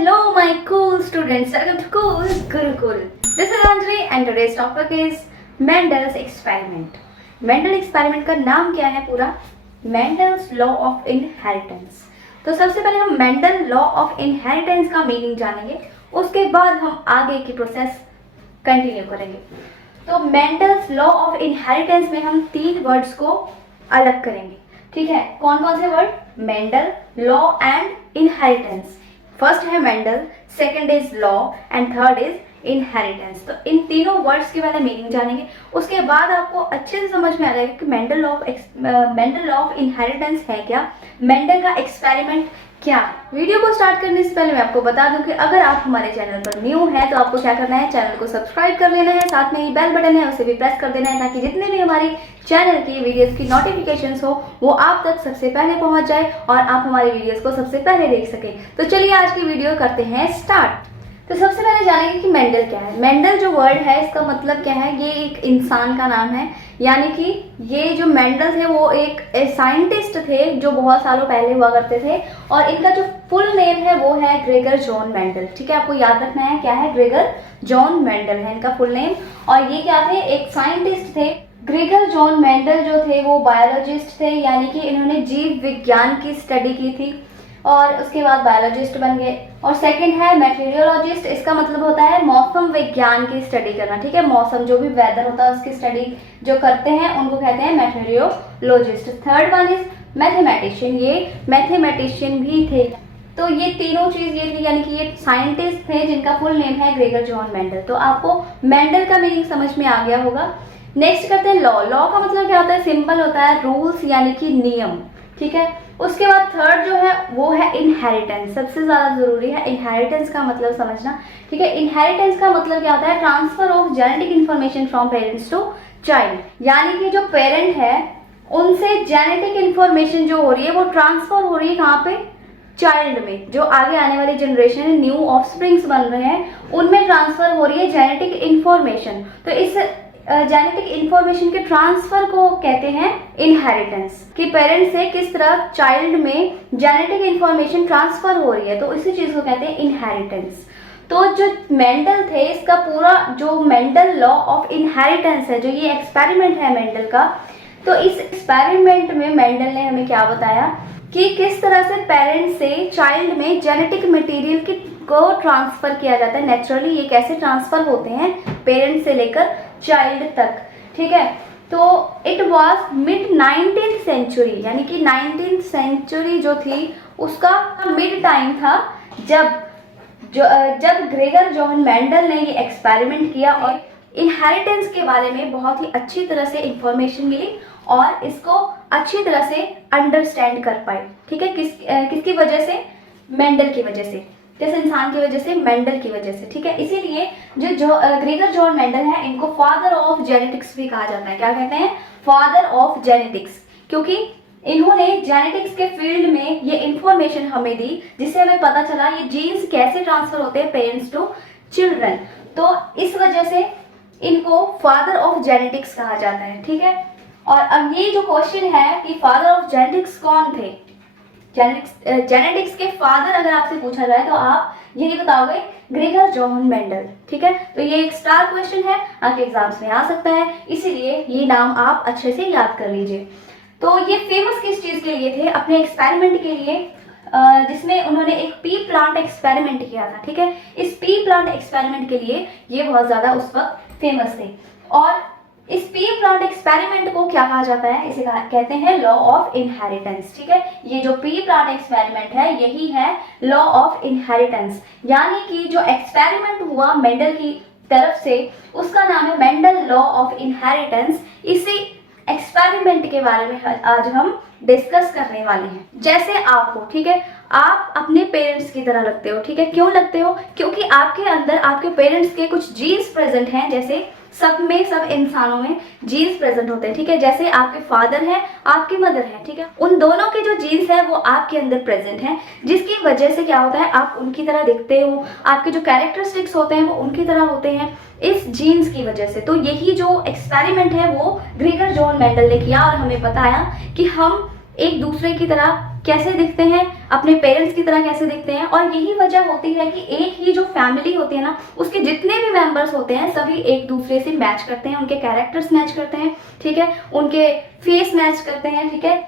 Hello, my cool students. Welcome to Cool Gurukul. This is Anjali and today's topic is Mendel's experiment. Mendel experiment का नाम क्या है पूरा? Mendel's law of inheritance. तो सबसे पहले हम Mendel law of inheritance का मीनिंग जानेंगे, उसके बाद हम आगे की प्रोसेस कंटिन्यू करेंगे। तो Mendel's law of inheritance में हम तीन वर्ड्स को अलग करेंगे, ठीक है? कौन कौन से word? Mendel, law and inheritance. First है Mendel, second is law and third is inheritance. तो इन तीनों वर्ड्स की पहले मीनिंग जानेंगे, उसके बाद आपको अच्छे से समझ में आ जाएगा कि मेंडल लॉ ऑफ इनहेरिटेंस है क्या, मेंडल का एक्सपेरिमेंट क्या है। वीडियो को स्टार्ट करने से पहले मैं आपको बता दूं कि अगर आप हमारे चैनल पर न्यू हैं तो आपको क्या करना है, चैनल को सब्सक्राइब कर लेना है, साथ में ही बेल बटन है उसे भी प्रेस कर देना है ताकि जितने भी हमारी चैनल की वीडियोस की नोटिफिकेशंस हो वो आप तक सबसे पहले पहुंच जाए और आप हमारी वीडियोस को सबसे पहले देख सकें। तो चलिए आज की वीडियो करते हैं स्टार्ट। तो सबसे पहले जानेंगे कि मेंडल क्या है। मेंडल जो वर्ड है इसका मतलब क्या है, ये एक इंसान का नाम है, यानी कि ये जो मेंडल थे वो एक साइंटिस्ट थे जो बहुत सालों पहले हुआ करते थे और इनका जो फुल नेम है वो है ग्रेगर जॉन मेंडल। ठीक है, आपको याद रखना है क्या है, ग्रेगर जॉन मेंडल है इनका फुल नेम। और ये क्या थे, एक साइंटिस्ट थे। ग्रेगर जॉन मेंडल जो थे वो बायोलॉजिस्ट थे, यानी कि इन्होंने जीव विज्ञान की स्टडी की थी और उसके बाद बायोलॉजिस्ट बन गए। और सेकंड है मेटेरियोलॉजिस्ट, इसका मतलब होता है मौसम विज्ञान की स्टडी करना। ठीक है, मौसम जो भी वेदर होता है उसकी स्टडी जो करते हैं उनको कहते हैं मेटेरियोलॉजिस्ट। थर्ड वन इज मैथमेटिशियन, ये मैथमेटिशियन भी थे। तो ये तीनों चीज ये थी, यानी कि ये साइंटिस्ट थे जिनका फुल नेम है ग्रेगर जॉन मेंडल। तो आपको मेंडल का मीनिंग समझ में आ गया होगा। नेक्स्ट करते हैं लॉ। लॉ का मतलब क्या होता है, सिंपल होता है रूल्स यानी कि नियम। ठीक है, उसके बाद थर्ड जो है वो है इनहेरिटेंस, सबसे ज्यादा जरूरी है इनहेरिटेंस का मतलब समझना। ठीक है, इनहेरिटेंस का मतलब क्या होता है, transfer of genetic information from parents to child, यानी कि जो पेरेंट है उनसे जेनेटिक इन्फॉर्मेशन जो हो रही है वो ट्रांसफर हो रही है कहाँ पे, चाइल्ड में। जो आगे आने वाली जनरेशन है, न्यू ऑफस्प्रिंग्स बन रहे हैं, उनमें ट्रांसफर हो रही है जेनेटिक इन्फॉर्मेशन। तो इस जेनेटिक इन्फॉर्मेशन के ट्रांसफर को कहते हैं इनहेरिटेंस, कि पेरेंट्स से किस तरह चाइल्ड में जेनेटिक इन्फॉर्मेशन ट्रांसफर हो रही है, तो इसी चीज को कहते हैं इनहेरिटेंस। तो जो मेंडल थे, इसका पूरा जो मेंडल लॉ ऑफ इनहेरिटेंस है, जो ये एक्सपेरिमेंट है मेंडल का, तो इस एक्सपेरिमेंट में मेंडल ने हमें क्या बताया कि किस तरह से पेरेंट्स से चाइल्ड में जेनेटिक मटेरियल को ट्रांसफर किया जाता है नेचुरली। ये कैसे ट्रांसफर होते हैं पेरेंट्स से लेकर चाइल्ड तक। ठीक है, तो it was mid 19th century, यानी कि 19th सेंचुरी जो थी उसका मिड टाइम था जब ग्रेगर जॉन मेंडल ने ये एक्सपेरिमेंट किया और इनहेरिटेंस के बारे में बहुत ही अच्छी तरह से इंफॉर्मेशन मिली और इसको अच्छी तरह से अंडरस्टैंड कर पाए। ठीक है, किसकी वजह से, मेंडल की वजह से, किस इंसान की वजह से, मेंडल की वजह से। ठीक है, इसीलिए जो ग्रेगर जॉन मेंडल है इनको फादर ऑफ जेनेटिक्स भी कहा जाता है। क्या कहते हैं, फादर ऑफ जेनेटिक्स, क्योंकि इन्होंने जेनेटिक्स के फील्ड में ये इंफॉर्मेशन हमें दी जिससे हमें पता चला ये जीन्स कैसे ट्रांसफर होते हैं पेरेंट्स टू चिल्ड्रन। तो इस वजह से इनको फादर ऑफ जेनेटिक्स कहा जाता है। ठीक है, और अब ये जो क्वेश्चन है कि फादर ऑफ जेनेटिक्स कौन थे, जेनेटिक्स के फादर अगर आपसे पूछा जाए तो आप यही बताओगे, ग्रेगर जॉन मेंडल। ठीक है, तो ये एक स्टार क्वेश्चन है, आपके एग्जाम्स में आ सकता है, इसीलिए ये नाम आप अच्छे से याद कर लीजिए। तो ये फेमस किस चीज के लिए थे, अपने एक्सपेरिमेंट के लिए, जिसमें उन्होंने एक पी प्लांट एक्सपेरिमेंट किया था। ठीक है, इस पी प्लांट एक्सपेरिमेंट के लिए ये बहुत ज्यादा उस वक्त फेमस थे। और इस पी प्लांट एक्सपेरिमेंट को क्या कहा जाता है, इसे कहते हैं लॉ ऑफ इनहेरिटेंस। ठीक है, ये जो पी प्लांट एक्सपेरिमेंट है यही है लॉ ऑफ इनहेरिटेंस, यानी कि जो एक्सपेरिमेंट हुआ मेंडल की तरफ से उसका नाम है मेंडल लॉ ऑफ इनहेरिटेंस। इसी एक्सपेरिमेंट के बारे में आज हम डिस्कस करने वाले हैं। जैसे आपको, ठीक है, आप अपने पेरेंट्स की तरह लगते हो। ठीक है, क्यों लगते हो, क्योंकि आपके अंदर आपके पेरेंट्स के कुछ जीन्स प्रेजेंट हैं, जैसे सब इंसानों में जीन्स प्रेजेंट होते हैं। ठीक है, जैसे आपके फादर है, आपकी मदर है, ठीक है, उन दोनों के जो जीन्स है वो आपके अंदर प्रेजेंट हैं, जिसकी वजह से क्या होता है, आप उनकी तरह दिखते हो, आपके जो कैरेक्टरिस्टिक्स होते हैं वो उनकी तरह होते हैं इस जीन्स की वजह से। तो यही जो एक्सपेरिमेंट है वो ग्रेगर जॉन मेंडल ने किया और हमें बताया कि हम एक दूसरे की तरह कैसे दिखते हैं, अपने पेरेंट्स की तरह कैसे दिखते हैं। और यही वजह होती है कि एक ही जो फैमिली होती है ना, उसके जितने भी मेंबर्स होते हैं सभी एक दूसरे से मैच करते हैं, उनके कैरेक्टर्स मैच करते हैं, ठीक है, उनके फेस मैच करते हैं, ठीक है।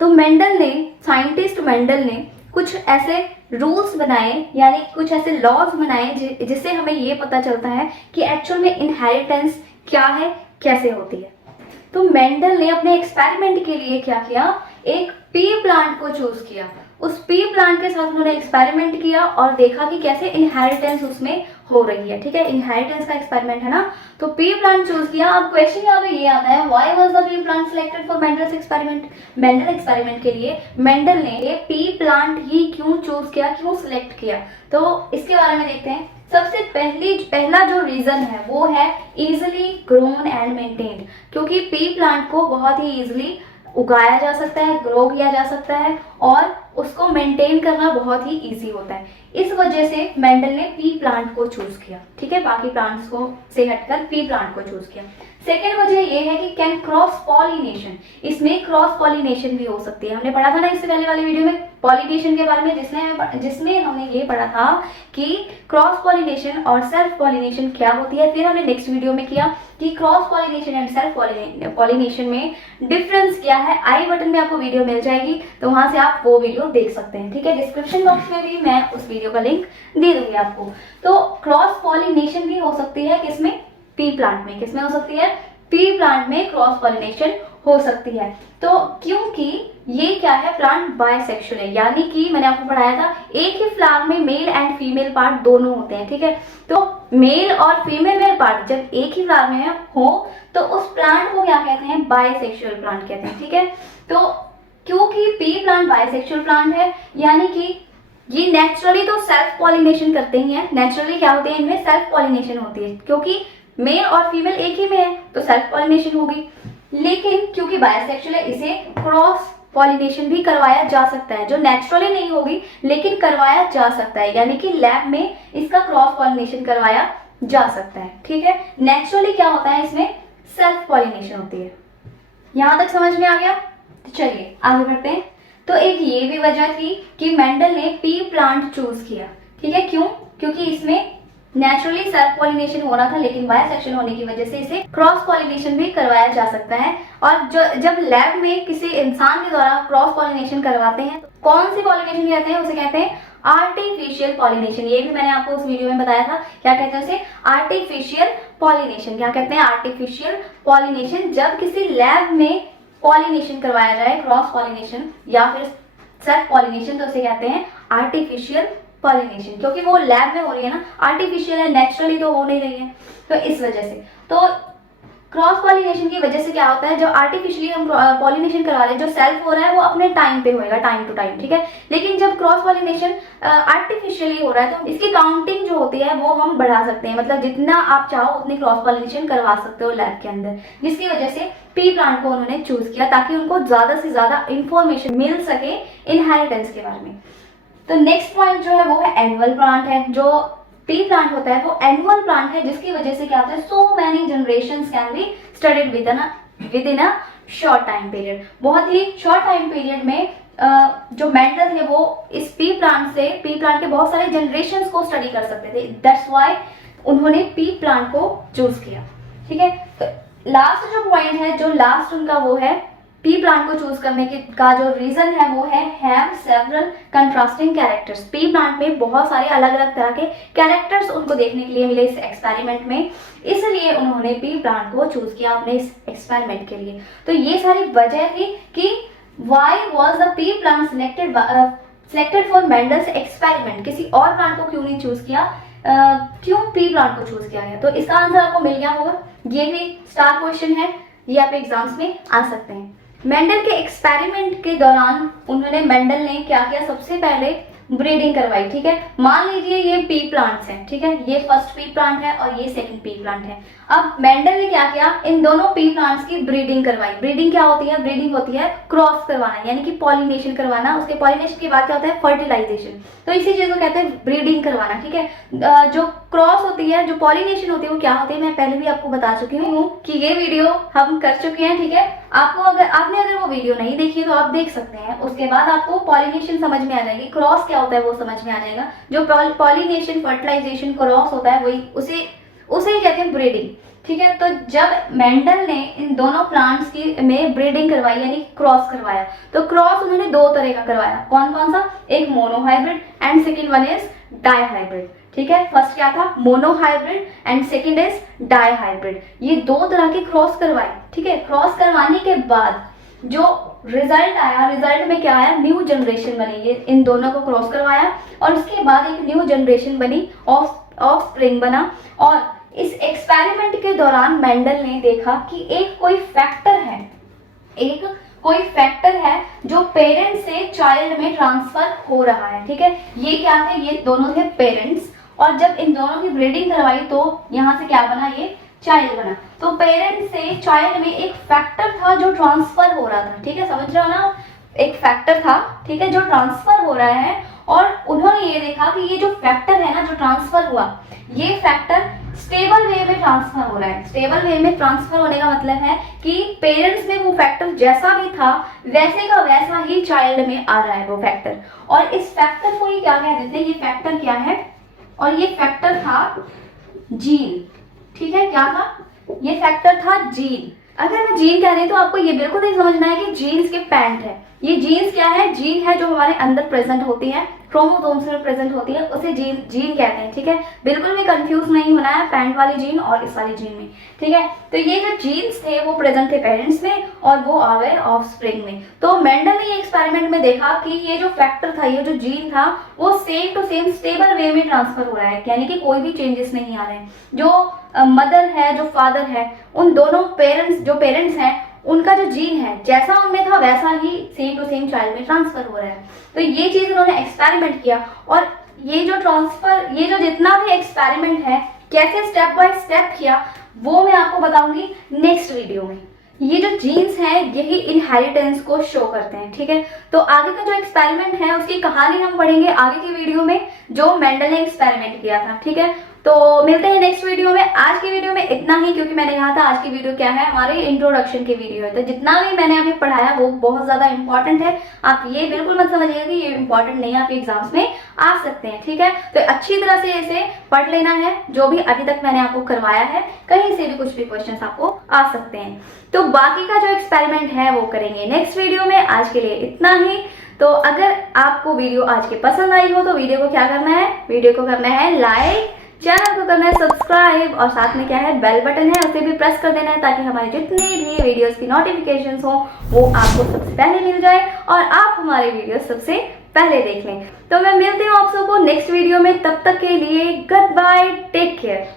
तो मेंडल ने, साइंटिस्ट मेंडल ने कुछ ऐसे रूल्स बनाए, यानी कुछ ऐसे लॉज बनाए जिससे हमें ये पता चलता है कि एक्चुअल में इनहेरिटेंस क्या है, कैसे होती है। तो मेंडल ने अपने एक्सपेरिमेंट के लिए क्या किया, एक पी प्लांट को चूज किया। उस पी प्लांट के साथ उन्होंने एक्सपेरिमेंट किया और देखा कि कैसे इनहेरिटेंस उसमें हो रही है, ठीक है। इनहेरिटेंस का एक्सपेरिमेंट है ना, तो पी प्लांट चूज किया। अब क्वेश्चन यहाँ पे ये आता है, why was the P plant selected for Mendel's experiment. Mendel experiment के लिए मेंडल ने ये पी प्लांट ही क्यों चूज किया, क्यों सिलेक्ट किया, तो इसके बारे में देखते हैं। सबसे पहला जो रीजन है वो है इजिली ग्रोन एंड मेंटेन्ड, क्योंकि पी प्लांट को बहुत ही इजिली उगाया जा सकता है, ग्रो किया जा सकता है और उसको मेंटेन करना बहुत ही इजी होता है। इस वजह से मेंडल ने पी प्लांट को चूज किया, ठीक है, बाकी प्लांट्स को से हटकर पी प्लांट को चूज किया। सेकेंड वजह ये है कि कैन क्रॉस पॉलिनेशन, इसमें क्रॉस पॉलिनेशन भी हो सकती है। हमने पढ़ा था ना इससे पहले वाली वीडियो में पॉलिनेशन के बारे में, जिसमें हमने ये पढ़ा था कि क्रॉस पॉलिनेशन और सेल्फ पॉलिनेशन क्या होती है। फिर हमने नेक्स्ट वीडियो में किया कि cross pollination and self pollination में डिफरेंस क्या है। आई बटन में आपको वीडियो मिल जाएगी, तो वहां से आप वो वीडियो देख सकते हैं, ठीक है। डिस्क्रिप्शन बॉक्स में भी मैं उस वीडियो का लिंक दे दूंगी आपको। तो क्रॉस पॉलिनेशन भी हो सकती है किसमें, पी प्लांट में। किसमें हो सकती है, पी प्लांट में क्रॉस पॉलिनेशन हो सकती है। तो क्योंकि ये क्या है, प्लांट बायसेक्सुअल है, यानी कि मैंने आपको पढ़ाया था एक ही फ्लावर में मेल एंड फीमेल पार्ट दोनों होते हैं, ठीक है। तो मेल और फीमेल पार्ट जब एक ही फ्लावर में हो तो उस प्लांट को क्या कहते हैं, बायसेक्सुअल प्लांट कहते हैं, ठीक है। तो क्योंकि पी प्लांट बायसेक्सुअल प्लांट है, यानी कि ये नेचुरली तो सेल्फ पॉलिनेशन करते ही हैं। नेचुरली क्या होते हैं, इनमें सेल्फ पॉलिनेशन होती है, क्योंकि मेल और फीमेल एक ही में है तो सेल्फ पॉलिनेशन होगी। लेकिन क्योंकि बायसेक्सुअल है, इसे क्रॉस पॉलिनेशन भी करवाया जा सकता है, जो नेचुरली नहीं होगी लेकिन करवाया जा सकता है, यानी कि लैब में इसका क्रॉस पॉलिनेशन करवाया जा सकता है, ठीक है। नेचुरली क्या होता है, इसमें सेल्फ पॉलिनेशन होती है। यहां तक समझ में आ गया, तो चलिए आगे बढ़ते हैं। तो एक ये भी वजह थी कि मेंडल ने पी प्लांट चूज किया, ठीक है। क्यों, क्योंकि इसमें नेचुरली सेल्फ पॉलिनेशन होना था, लेकिन बायसेक्सुअल होने की वजह से इसे क्रॉस पॉलिनेशन भी करवाया जा सकता है। और जब लैब में किसी इंसान के द्वारा क्रॉस पॉलिनेशन करवाते हैं, तो कौन सी पॉलिनेशन कहते हैं, उसे कहते हैं आर्टिफिशियल पॉलिनेशन। ये भी मैंने आपको उस वीडियो में बताया था, क्या कहते हैं उसे, आर्टिफिशियल पॉलिनेशन। क्या कहते हैं, आर्टिफिशियल पॉलिनेशन। जब किसी लैब में पॉलिनेशन करवाया जाए, क्रॉस पॉलिनेशन या फिर सेल्फ पॉलिनेशन, तो उसे कहते हैं आर्टिफिशियल पॉलिनेशन, क्योंकि वो लैब में हो रही है ना, आर्टिफिशियल है, नेचुरली तो हो नहीं रही है, तो इस वजह से। तो क्रॉस पॉलिनेशन की वजह से क्या होता है, जब आर्टिफिशियली हम पॉलिनेशन करवा रहे हैं, जो सेल्फ हो रहा है वो अपने टाइम पे होएगा, टाइम टू टाइम, ठीक है। लेकिन जब क्रॉस पॉलिनेशन आर्टिफिशियली हो रहा है, तो इसकी काउंटिंग जो होती है वो हम बढ़ा सकते हैं, मतलब जितना आप चाहो उतनी क्रॉस पॉलिनेशन करवा सकते हो लैब के अंदर, जिसकी वजह से पी प्लांट को उन्होंने चूज किया, ताकि उनको ज्यादा से ज्यादा इंफॉर्मेशन मिल सके इनहेरिटेंस के बारे में। तो नेक्स्ट पॉइंट जो है वो है एनुअल प्लांट है। जो पी प्लांट होता है वो एनुअल प्लांट है, जिसकी वजह से क्या होता है, so many generations can be studied with in a short time period. बहुत ही शॉर्ट टाइम पीरियड में जो मेंडल है वो इस पी प्लांट के बहुत सारे जनरेशंस को स्टडी कर सकते थे। दैट्स व्हाई उन्होंने पी प्लांट को चूज किया, ठीक है। तो लास्ट जो पॉइंट है, जो लास्ट उनका वो है पी प्लांट को चूज करने का जो रीजन है वो है have several contrasting characters. P plant में बहुत सारे अलग अलग तरह के कैरेक्टर्स उनको देखने के लिए मिले इस एक्सपेरिमेंट में, इसलिए उन्होंने पी प्लांट को चूज किया अपने इस एक्सपेरिमेंट के लिए। तो ये सारी वजह थी कि why was the P plant selected for Mendel's experiment. किसी और प्लांट को क्यों नहीं चूज किया, क्यों पी प्लांट को चूज किया गया। तो इसका आंसर आपको मिल गया होगा। ये भी स्टार क्वेश्चन है, ये आप एग्जाम्स में आ सकते हैं। मेंडल के एक्सपेरिमेंट के दौरान मेंडल ने क्या किया, सबसे पहले ब्रीडिंग करवाई, ठीक है। मान लीजिए ये पी प्लांट्स हैं, ठीक है, ये फर्स्ट पी प्लांट है और ये सेकंड पी प्लांट है। अब मेंडल ने क्या किया, इन दोनों पी प्लांट्स की ब्रीडिंग करवाई। ब्रीडिंग क्या होती है, ब्रीडिंग होती है क्रॉस करवाना, यानी कि पॉलिनेशन करवाना। उसके पॉलिनेशन के बाद क्या होता है, फर्टिलाइजेशन। तो इसी चीज को कहते हैं ब्रीडिंग करवाना, ठीक है। जो क्रॉस होती है, जो पॉलिनेशन होती है, वो क्या होती है, मैं पहले भी आपको बता चुकी हूँ कि ये वीडियो हम कर चुके हैं, ठीक है। आपको अगर वो वीडियो नहीं देखी तो आप देख सकते हैं। उसके बाद आपको पॉलिनेशन समझ में आ जाएगी, क्रॉस क्या होता है वो समझ में आ जाएगा। जो पॉलिनेशन, फर्टिलाइजेशन, क्रॉस होता है वही उसे ही कहते हैं ब्रीडिंग, ठीक है। तो जब मेंडल ने इन दोनों प्लांट्स की में ब्रीडिंग करवाई यानी क्रॉस करवाया, तो क्रॉस उन्होंने दो तरह का करवाया। कौन कौन सा, एक monohybrid and second one is dihybrid, ठीक है। फर्स्ट क्या था, monohybrid and second is dihybrid. ये दो तरह के क्रॉस करवाए, ठीक है। क्रॉस करवाने के बाद जो रिजल्ट आया, रिजल्ट में क्या आया, न्यू जनरेशन बनी। ये इन दोनों को क्रॉस करवाया और उसके बाद एक न्यू जनरेशन बनी, ऑफ स्प्रिंग बना। और इस एक्सपेरिमेंट के दौरान मेंडल ने देखा कि एक कोई फैक्टर है जो पेरेंट से चाइल्ड में ट्रांसफर हो रहा है, ठीक है। ये क्या थे, ये दोनों थे पेरेंट्स, और जब इन दोनों की ब्रीडिंग करवाई तो यहाँ से क्या बना, ये चाइल्ड बना। तो पेरेंट से चाइल्ड में एक फैक्टर था जो ट्रांसफर हो रहा था, ठीक है, समझ रहे हो ना। एक फैक्टर था, ठीक है, जो ट्रांसफर हो रहा है। और उन्होंने ये देखा कि ये जो फैक्टर है ना, जो ट्रांसफर हुआ, ये फैक्टर स्टेबल वे में ट्रांसफर हो रहा है। स्टेबल वे में ट्रांसफर होने का मतलब है कि पेरेंट्स में वो फैक्टर जैसा भी था वैसे का वैसा ही चाइल्ड में आ रहा है वो फैक्टर। और इस फैक्टर को ही क्या कह देते हैं, ये फैक्टर क्या है, और ये फैक्टर था जीन, ठीक है। क्या था, ये फैक्टर था जीन। अगर मैं जीन कह रही हूँ तो आपको ये बिल्कुल नहीं समझना है कि जीन्स के पैंट है। ये जीन्स क्या है, जीन है जो हमारे अंदर प्रेजेंट होती है, क्रोमोसोम्स में प्रेजेंट होती है, उसे जीन कहते हैं, ठीक है। बिल्कुल भी कंफ्यूज नहीं होना है पैंट वाली जीन और इस वाली जीन में, ठीक है। तो ये जो जीन्स थे वो प्रेजेंट थे पेरेंट्स में और वो आ गए ऑफस्प्रिंग में। तो मेंडल ने ये एक्सपेरिमेंट में देखा कि ये जो फैक्टर था, ये जो जीन था, वो सेम टू सेम स्टेबल वे में ट्रांसफर हो रहा है, यानी कि कोई भी चेंजेस नहीं आ रहे हैं। जो मदर है, जो फादर है, उन दोनों पेरेंट्स हैं, उनका जो जीन है जैसा उनमें था वैसा ही सेम टू सेम चाइल्ड में ट्रांसफर हो रहा है। तो ये चीज उन्होंने एक्सपेरिमेंट किया। और ये जो जितना भी एक्सपेरिमेंट है, कैसे स्टेप बाय स्टेप किया, वो मैं आपको बताऊंगी नेक्स्ट वीडियो में। ये जो जीन्स हैं यही इनहेरिटेंस को शो करते हैं, ठीक है। तो आगे का जो एक्सपेरिमेंट है उसकी कहानी हम पढ़ेंगे आगे की वीडियो में, जो मेंडल ने एक्सपेरिमेंट किया था, ठीक है। तो मिलते हैं नेक्स्ट वीडियो में। आज की वीडियो में इतना ही, क्योंकि मैंने कहा था आज की वीडियो क्या है, हमारे इंट्रोडक्शन की वीडियो है। तो जितना भी मैंने अभी पढ़ाया वो बहुत ज्यादा इंपॉर्टेंट है। आप ये बिल्कुल मत समझिएगा कि ये इंपॉर्टेंट नहीं है, आपके एग्जाम्स में आ सकते हैं, ठीक है। तो अच्छी तरह से इसे पढ़ लेना है, जो भी अभी तक मैंने आपको करवाया है, कहीं से भी कुछ भी क्वेश्चन आपको आ सकते हैं। तो बाकी का जो एक्सपेरिमेंट है वो करेंगे नेक्स्ट वीडियो में। आज के लिए इतना ही। तो अगर आपको वीडियो आज की पसंद आई हो तो वीडियो को क्या करना है, वीडियो को करना है लाइक, चैनल को करना है सब्सक्राइब, और साथ में क्या है, बेल बटन है, उसे भी प्रेस कर देना है, ताकि हमारे जितने भी वीडियोस की नोटिफिकेशंस हो वो आपको सबसे पहले मिल जाए और आप हमारे वीडियो सबसे पहले देख लें। तो मैं मिलती हूँ आप सबको नेक्स्ट वीडियो में। तब तक के लिए गुड बाय, टेक केयर।